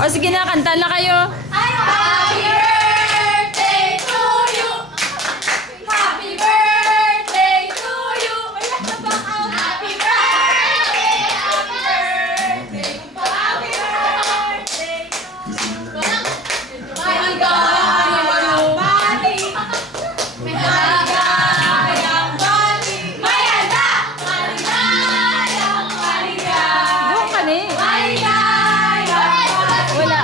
O sige na, kanta na kayo. Happy birthday to you. Happy birthday to you. Happy birthday. Happy birthday. Happy birthday. Maligayang bati. Maligayang bati. May handa. Maligayang maligayang. Doon ka na eh. Wala.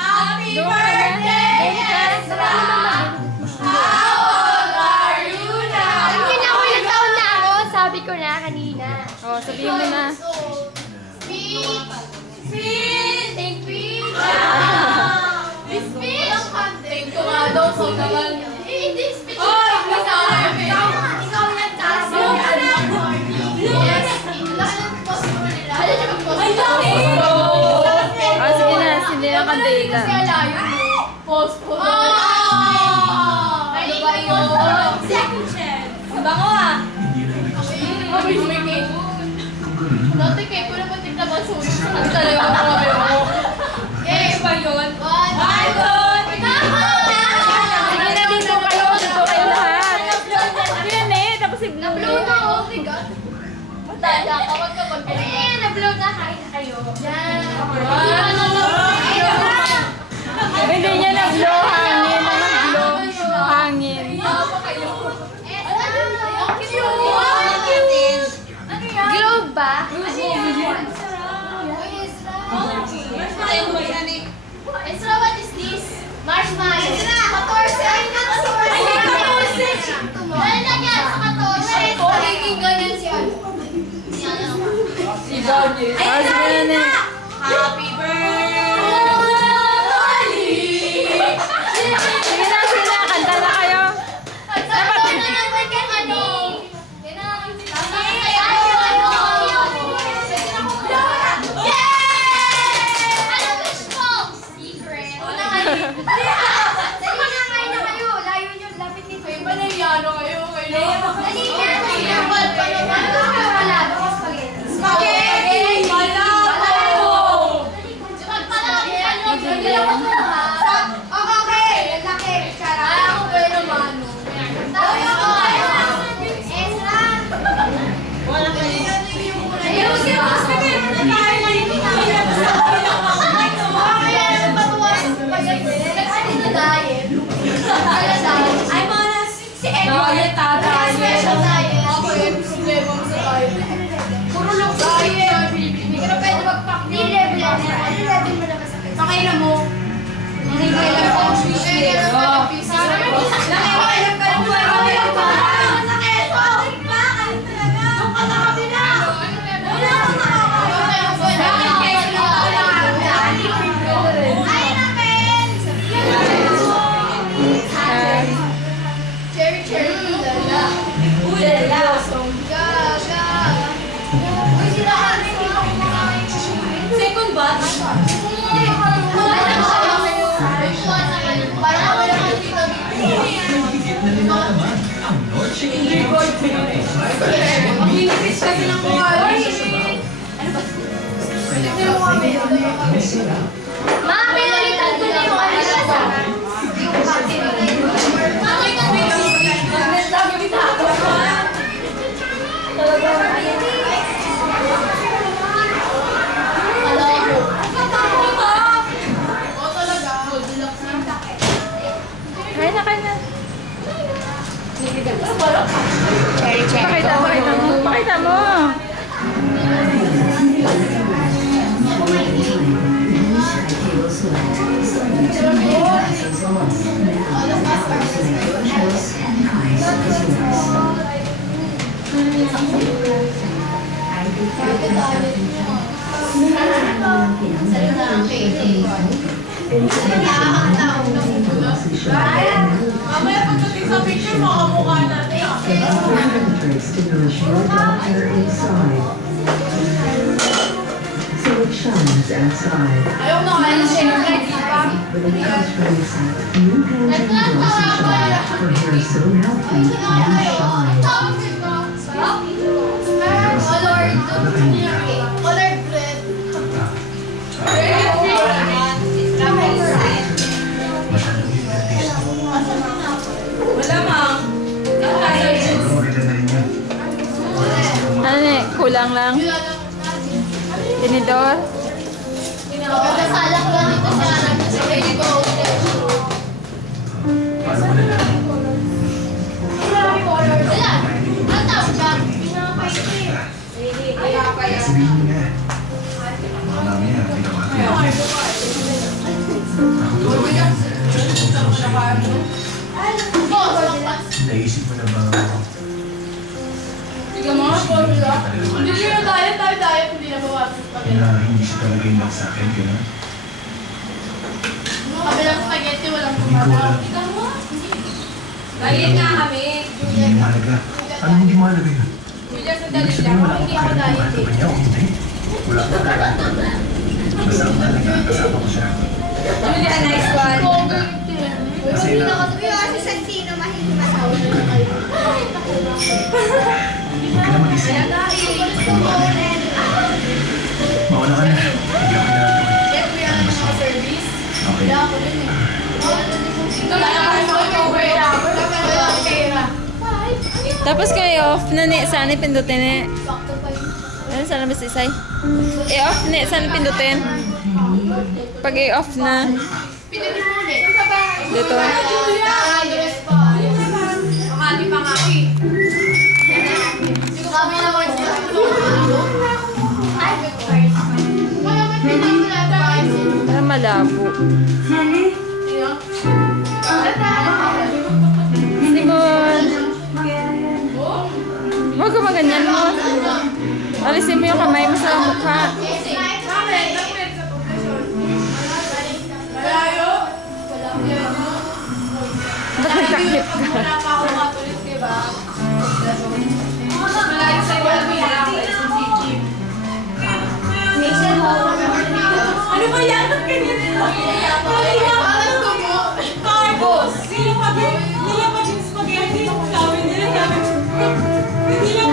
Happy birthday, Ezra! How old are you now? Ilang taon na ako, sabi ko na kanina. O, sabihin mo na. Speech! Speech! Thank ko nga daw, so naman. Hindi, speech. Oh, ikaw yan, kasi. Yes. Ay, laki! O, sige na, sindi ang kandila. Post po. Ano ba yun? Second chance. Ang bango ah. May cake. Dati cake ko naman tignan ba sulit. Sabi talaga ang mga mo. Cake ba yun? One, two, Sige na, dito kayo. Dito kayo lahat. Yan eh, tapos na-blow na. Oh my God. Matanda ka. Huwag ka magpapalala. Na-blow na kayo. Yan. Hindi niya nag-blow hangin. Nag-blow hangin. Globe ba? Ezra, what is this? Marshmallow. 14! Ay, nagyan sa 14. Magiging ganyan si ano. Si Johnny. O, sige na. Happy birthday! Sige na, kanta na kayo. Dapat na naman kang ano. Ano wish mo? Secret. Dali na, kain na kayo. Layo nyo, lapit nito. Kayo ba nangyano kayo? Dali na, kain na. Wala, baka spaghetti. Spaghetti! Malabo! Okay, laki. Charot. Ako ba naman? Ezra! Ayusin mo, spaghetti na tayo. Ay, mga si Edward. Special diet. Ako yun, problema mo sa diet. Puro look diet. Hindi ka na pwede mag-pack Hindi level na. Ano level mo na masakit? Pakailan mo. Hindi ka lang pang fish day. Nakikailan ka lang ba? Masakit. Bakit ba? Kahit talaga. Doon ka na kami na. Wala akong nakakawala. Bakit kayo lang ako nakakawala? Ay, namin! Cherry, cherry. Ulala. Ulala. Gaga. Uy, sila kami. Second batch? Parang wala kang dito. Hindi ko ito. Maglinis kasi ng kuwari. Ma, pinalitan ko na yung ano siya sa yung pati. Kain na, kain na. Cherry, cherry. Pakita mo. Mamaya pagdating sa picture, makamukha natin. So it shines outside. Ayaw na kayo siya. With a touch from inside, new Pantene Glossy Shine for hair so healthy, you shine. Colored red. Kulang lang. Tinidor. Kasala ko lang dito sa anak ko sa baby ko. Paano mo na lang? Wala. Ang tawag siya. Sabihin mo na. Baka mamaya, hindi ka makakilala. Ako totoo yan. Gusto kong tawag sa'yo. Naisip mo na ba Sige mga formula. Hindi nyo na diet, hindi na bawasan pa rin. na hindi siya talaga yung lang sa akin, gano'n? Kabilang spaghetti, walang Hindi ko alam. Ikaw mo? Diet nga kami. Hindi mahalaga. Ano hindi mahalaga yun? Julia, Ibig sandali sabihin lang. wala akong Hindi ako pakialam kung diet ano eh. ba niya o hindi. Wala akong pakialam. Basta ang mahalaga, kasama ko siya. Julia, nice one. Kasi na, Kasi Santino, mahilig matawag. huwag ka na mag-isip. Matulog ka na. Mawala ka na. Hindi ako kinakatuwa. Ano ba sa Service. Okay. Tapos kayo off na ni. Saan pindutin ni? Ano saan ba si Isay? I-off ni. Saan pindutin? Pag i-off na. Dito. Makati pa nga ako eh. Kami naman siya. Para malabo. Simon! Huwag ka maganyan mo. Alisin mo yung kamay mo sa mukha. Ba't nagtakip ka? Wala pa ako matulit, diba? Malayo sa'yo, wala mo yan. Ano ba yan? Ba't ganyan nila? Carlos! Nila pa din spaghetti yung kawin nila. Hindi lang